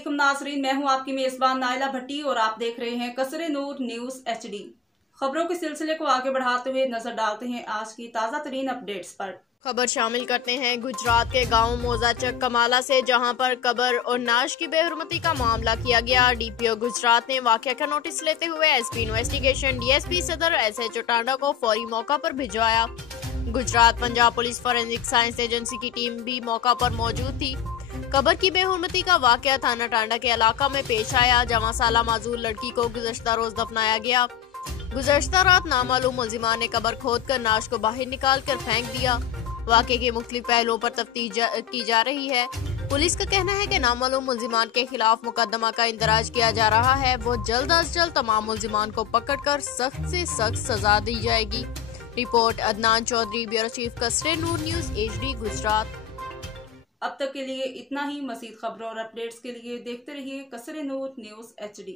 अस्सलामुअलैकुम नाज़रीन, मैं हूं आपकी मेज़बान नाइला भट्टी और आप देख रहे हैं कसरे नूर न्यूज़ HD। खबरों के सिलसिले को आगे बढ़ाते हुए नजर डालते हैं आज की ताज़ा तरीन अपडेट्स पर। खबर शामिल करते हैं गुजरात के गांव मोजाचक कमाला से, जहां पर कब्र और नाश की बेहुरमती का मामला किया गया। DPO गुजरात ने वाकया का नोटिस लेते हुए SP इन्वेस्टिगेशन DSP सदर SHO टांडा को फौरी मौका पर भिजवाया। Gujarat Punjab police forensic science agency की टीम भी मौका पर मौजूद थी। कब्र की बेहुरमती का वाकया थाना टांडा के इलाका में पेश आया, जहां साला माजूर लड़की को गुज़श्ता रोज दफनाया गया। गुज़श्ता रात नामालूम मुल्जिमान ने कब्र खोदकर नाश को बाहर निकाल कर फेंक दिया। वाक़े के मुख्तलिफ पहलुओं पर तफ्तीश की जा रही है। पुलिस का कहना है कि नामालूम मुल्जिमान के खिलाफ मुकदमा का इंदराज किया जा रहा है। वो जल्द अज जल्द तमाम मुल्जिमान को पकड़कर सख्त से सख्त सजा दी जाएगी। Report Adnan Chaudhary, bureau chief, Kasre Noor news HD Gujrat. अब तक के लिए इतना ही। मज़ीद खबरों और अपडेट्स के लिए देखते रहिए कसरे नूर न्यूज़ HD।